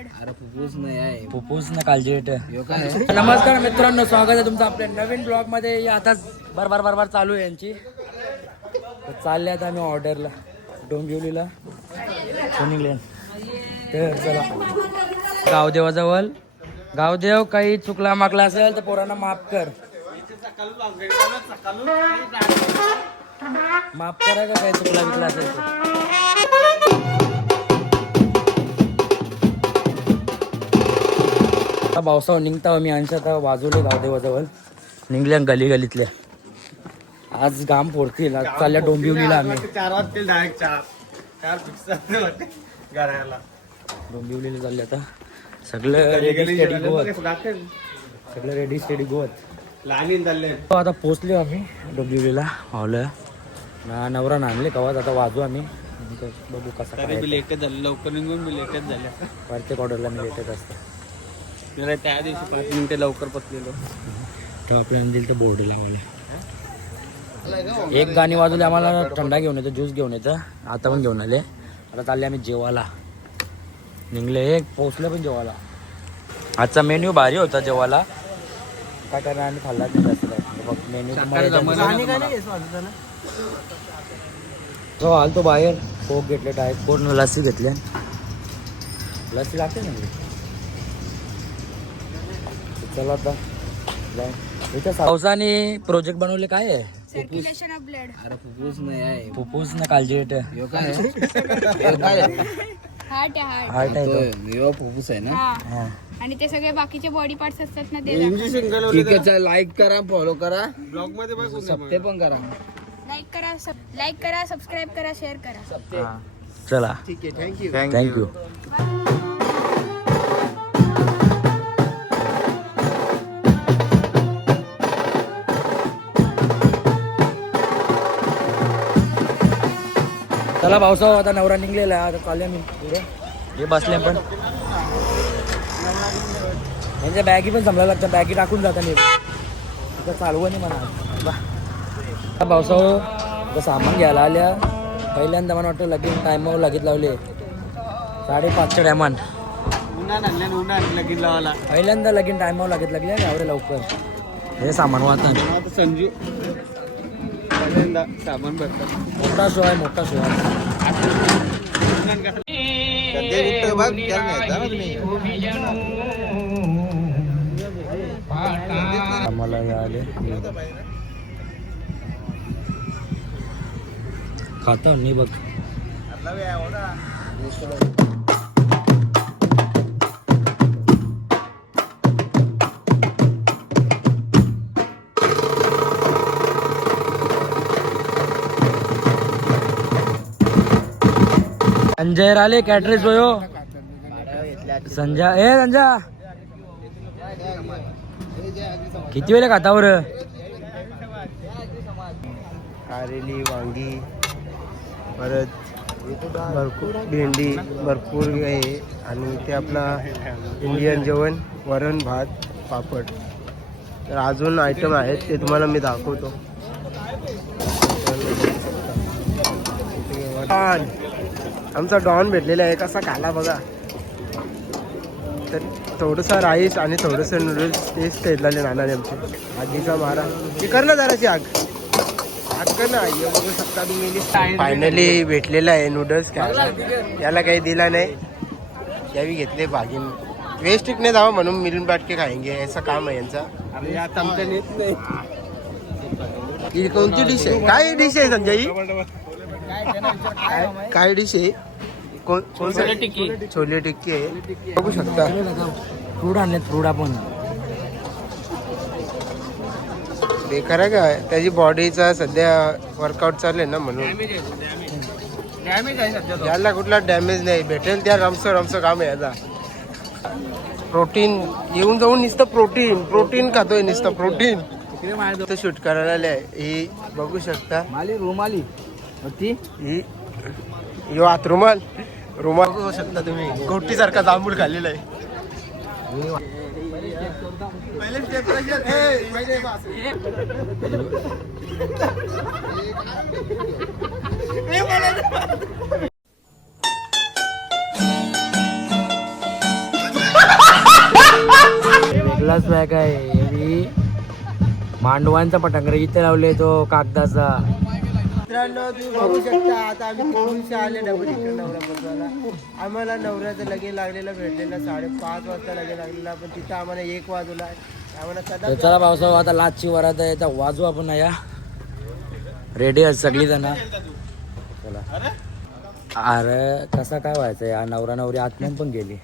अरे फुफ्फुस नाही आहे, फुफ्फुस ना काळजी येते. नमस्कार मित्रांनो, स्वागत आहे तुमचं आपल्या नवीन ब्लॉग मध्ये. आताच बरबार चालू आहे यांची. चालले आता आम्ही ऑर्डरला डोंबिवलीला सोनिंगलेन. तर चला गावदेवाजवळ. गावदेव, काही चुकला मागला असेल तर पोरांना माफ कर. माफ करा का काही चुकला विकला असेल तर. पावसावर निघता मी अंश आता वाजवले गावदेवाजवळ. निघल्या गलीतल्या. आज गाम फोडतील. आज चालल्या डोंबिवलीला आम्ही. 4 वाजतील डायरेक्ट 4 फिक्स घराला. डोंबिवलीला चालले आता. सगळं रेडी स्टेडी गोवत. लहान चालले आता पोचले आम्ही डोंबिवलीला. हॉल नवरा आणले कवाच. आता वाजू आम्ही. बघू कसा काय. लेटच झालं, लवकर निघून बी लेटच झाल्या. प्रत्येक ऑर्डरला मी लेटच असतं. त्या दिवशी 5 मिनिटं लवकर पचलेलो. तर आपल्याला दिलं तर बोर्ड लावलं. एक गाणी वाजवली. आम्हाला थंडा घेऊन येतं, ज्यूस घेऊन येतं. आता पण घेऊन आले. आता चालले आम्ही जेवायला. निघले एक पोचले पण जेवायला. आजचा मेन्यू भारी होता जेवायला. काय करणार आम्ही खाल्ला नाही जास्त काय. बघ मेन्यू आलतो बाहेर. कोक घेतले, डायट कोण लस्सी घेतले. लस्सी लागते ना. चला आता इथं पावसाने प्रोजेक्ट बनवले. काय आहे? Circulation of blood. अरे फुफ्फुस नाही आहे, फुफ्फुस ना काळजी येते. हार्ट आहे. हार्ट आहे तो. फुफ्फुस आहे ना. हा. आणि ते सगळे बाकीचे बॉडी पार्ट्स असतात ना, ते ठीक आहे, लाईक करा, फॉलो करा, ब्लॉग मध्ये सबते पण करा. लाईक करा, सबस्क्राईब करा, शेअर करा. हा. चला ठीक आहे, थँक्यू. थँक्यू. चला भाऊसाहेब, आता नवरा निघलेला आहे. आता चालले मी पुढे. हे बसले पण. यांच्या बॅगी पण संपल्या लागतात. बॅगी टाकून जाता नाही तिथं चालवं नाही म्हणा. भाऊसाहेब आता सामान घ्यायला आल्या. पहिल्यांदा मला वाटतं लगीन टायमावर लगीत लावले. 5:30च्या टायमान. पहिल्यांदा लगीन टायमावर लगीत लागले एवढे लवकर. हे सामान वाहतात. संजू सामान भरतात. मोठा शो आहे, मोठा शो आहे. आम्हाला आले खाता नाही बघ. संजय आले कॅटरेज होयो. संजय किती वेळ खातावर? कारेली, वांगी, परत भरपूर भेंडी भरपूर आहे. आणि ते आपला इंडियन जेवण, वरण भात पापड. तर अजून आयटम आहेत ते तुम्हाला मी दाखवतो. आमचा डॉन भेटलेला आहे. कसा खाला बघा. तर थोडंसं राईस आणि थोडंसं नूडल्स तेच खाल्लेले नानाने आमचे. आगीचा मारा हे कर ना जराची आग कर ना. बघू शकता तुम्ही. फायनली भेटलेला आहे नूडल्स खायला. याला काही दिला नाही. यावी घेतले भागीन. वेस्ट नाही जावं म्हणून मिळून बाटके खायंगे. असं काम आहे यांचा. ही कोणती डिश आहे? काय डिश आहे संजय? काय डिश आहे? छोले टिक्की आहे. बघू शकता. फ्रूट आणलेत. फ्रूट आपण बेकार आहे का? त्याची बॉडीचा सध्या वर्कआउट चालू आहे ना म्हणून. याला कुठला डॅमेज नाही. भेटेल त्या रमसं काम आहे याचा. प्रोटीन येऊन जाऊन नुसतं प्रोटीन खातोय. नुसतं प्रोटीन शूट करायला आहे. ही बघू शकता. रुमाली होती. ही यो आत रुमाल बघू शकता तुम्ही. गोटी सारखा जांभूळ खाल्लेला आहे. वेगळाच बॅग आहे आणि मांडवांचा पटांगरा इथे लावले तो कागदाचा. मित्रांनो तुम्ही बघू शकता आता आम्ही तिकडून आले डबल इकडे नवरा बसवायला. आम्हाला नवऱ्याचं लगे लागलेलं भेटलेलं 5:30 वाजता लगे लागलेला, पण तिथं आम्हाला 1 वाजला. आम्हाला तर चला पावसाळा आता लाचची वरात आहे, तर वाजू आपण या रेडी आहेत सगळी जण. चला अरे कसा काय व्हायचं या नवरा नवरी आत्मन पण गेली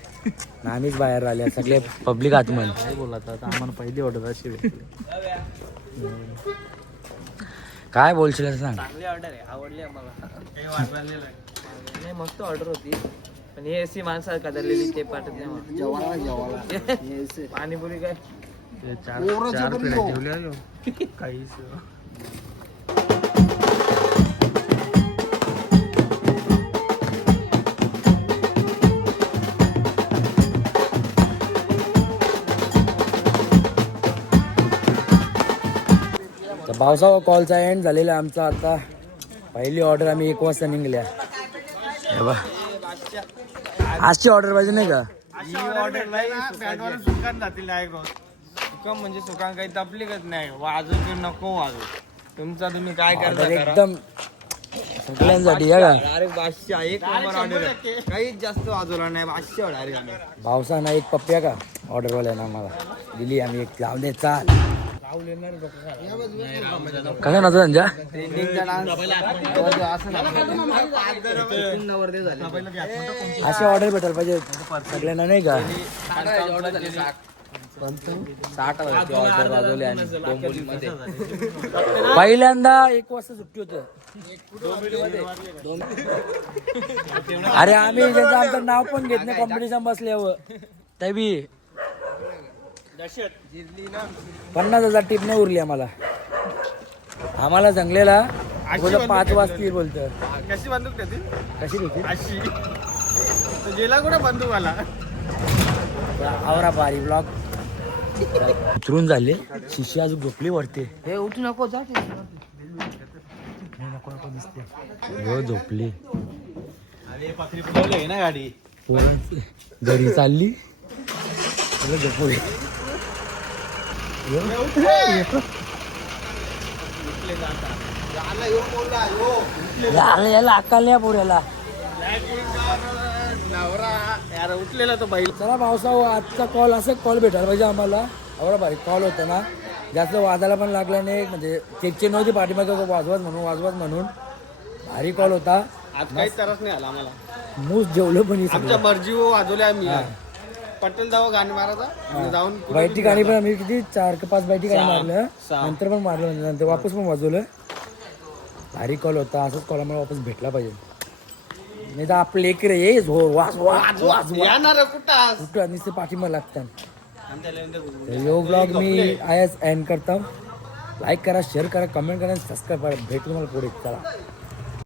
ना, आम्हीच बाहेर राहिले सगळे पब्लिक आत्मन. काय बोलत आता आम्हाला पहिली ऑर्डर अशी भेटली. काय बोलशील असं सांग. चांगली ऑर्डर आहे, आवडली आम्हाला. नाही मस्त ऑर्डर होती, पण हे अशी माणसं कदरलेली ते पाठत नाही. जेवायला पाणीपुरी काय काहीच तर पावसाळा कॉलचा एंड झालेला आहे आमचा. आता पहिली ऑर्डर आम्ही 1 वाजता निघल्या. हे बघ आजची ऑर्डर पाहिजे नाही का. सुकम म्हणजे सुकान काही तपलीकच नाही. वाजू की नको वाजू, तुमचा तुम्ही काय करता ऑर्डर करा. एकदम सगळ्यांसाठी आहे का. डायरेक्ट 500 एक नंबर ऑर्डर आहे. काहीच जास्त वाजवला नाही, 500 डायरेक्ट. पावसानं एक पप्प्या का ऑर्डरवाल्यानं आम्हाला दिली, आम्ही एक लावले. चाल कसं नव्हतं त्यांच्या असे ऑर्डर भेटायला पाहिजे सगळ्यांना नाही का. 60 ऑर्डर वाजवले आणि पहिल्यांदा 1 वाजता सुट्टी होतं. अरे आम्ही त्यांचं आमचं नाव पण घेत नाही कॉम्पिटिशन बसल्यावर. तरी 50,000 टिप नाही उरली आम्हाला. आम्हाला जंगलेला 5 वाजतील बोलतं. कशी बंदूक देतील कशी देतील अशी गेला कुठे बंदूक आला. आवरा बारी ब्लॉक उतरून झाले. शिशी अजून झोपली वरते. हे उठू नको जा. नको नको दिसते हो झोपली. ना गाडी घरी चालली झोपली. याला अक्कल नाही पोऱ्याला. यार उठलेला तो बैल. चला पावसाळा आजचा कॉल असं कॉल भेटायला पाहिजे आम्हाला. एवढा भारी कॉल होता ना, जास्त वाजायला पण लागला नाही. म्हणजे चेकचे नव्हती पाठीमागे वाजवत म्हणून भारी कॉल होता. आज काहीच त्रास नाही आला आम्हाला. मूस जेवलं पण हे आमच्या सगळं. मर्जी वाजवले आम्ही. पटेल जाऊ गाणी मारायचा आणि जाऊन बायटी गाणी पण आम्ही किती 4 का 5 बायटी गाणी मारलं. नंतर पण मारलं, नंतर वापस पण वाजवलं. भारी कॉल होता. असंच कॉल आम्हाला वापस भेटला पाहिजे. नाही तर आपले लेकर ये वाज वाज वाज येणार कुठं कुठं नुसते पाठिंबा लागतात. यो ब्लॉग मी आयच एंड करता. लाईक करा, शेअर करा, कमेंट करा, सबस्क्राईब करा. भेटू तुम्हाला पुढे. चला.